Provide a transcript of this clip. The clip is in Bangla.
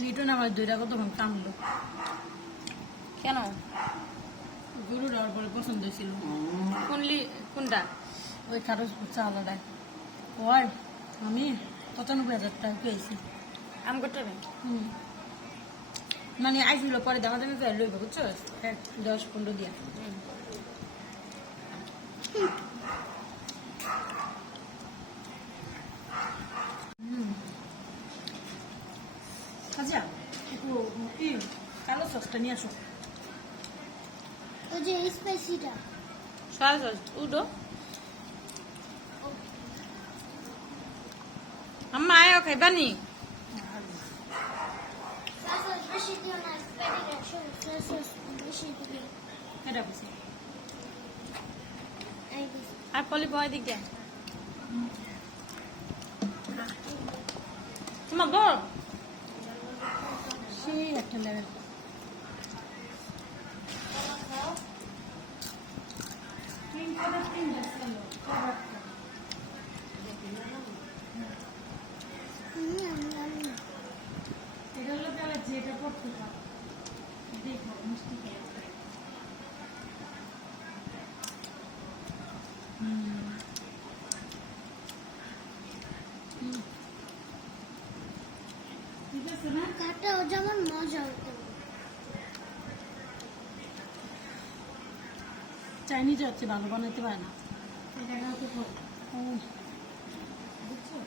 লিটন আমার দুইটা কতক্ষণ কামলো কেন? গরু দেওয়ার পরে পছন্দ হয়েছিল কোনটা? ওই কারো চালাটায় ওই আমি ৯৫,০০০ টাকা পেয়েছি। আম করতে হবে। মানে আইছিল পরে দামা দামি ফের লইব বুঝছো ১০-১৫ দিয়া। আচ্ছা একটু কালো সসটা নিয়ে আসো। ওই যে স্পাইসিটা সয়া সস উডো। আম্মা আয়ো খাইবানি? সস বেশি দিও না, স্পাইসিটা সস বেশি দিও। এটা বুঝি এই দিস আর পলি বয় দিক দে তোমার গর সেই একটা লেভেল। এটা হলো তাহলে যেটা পড়তে পারো এটাই খাও মিষ্টি খাও। ঠিক আছে না? কাটাও যেমন মজা হতো। চাইনিজ হচ্ছে ভালো বানাইতে পারে না এটা খাও তো খাও। বুঝছো?